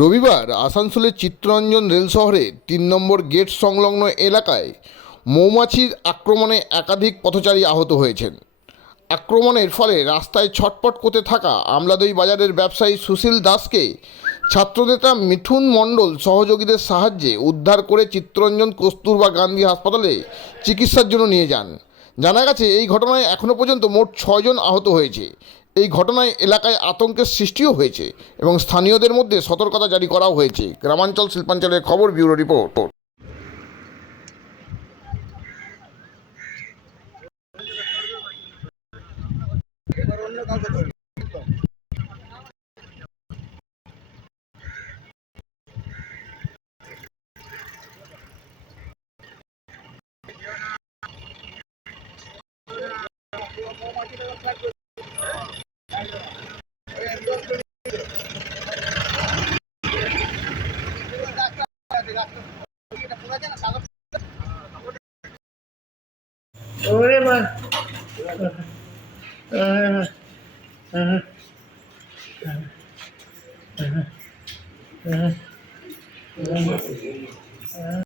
রবিবার আসানসোলের চিত্তরঞ্জন রেল শহরে ৩ নম্বর গেট সংলগ্ন এলাকায় মৌমাছির আক্রমণে একাধিক পথচারী আহত হয়েছেন। আক্রমণের ফলে রাস্তায় ছটপট করতে থাকা আমলাদই বাজারের ব্যবসায়ী সুশীল দাসকে ছাত্রনেতা মিঠুন মণ্ডল সহযোগীদের সাহায্যে উদ্ধার করে চিত্তরঞ্জন কস্তুরবা গান্ধী হাসপাতালে চিকিৎসার জন্য নিয়ে যান। জানা গেছে, এই ঘটনায় এখনও পর্যন্ত মোট 6 জন আহত হয়েছে। এই ঘটনায় এলাকায় আতঙ্কের সৃষ্টিও হয়েছে এবং স্থানীয়দের মধ্যে সতর্কতা জারি করাও হয়েছে। গ্রামাঞ্চল শিল্পাঞ্চলের খবর, ব্যুরো রিপোর্ট। ওরে মা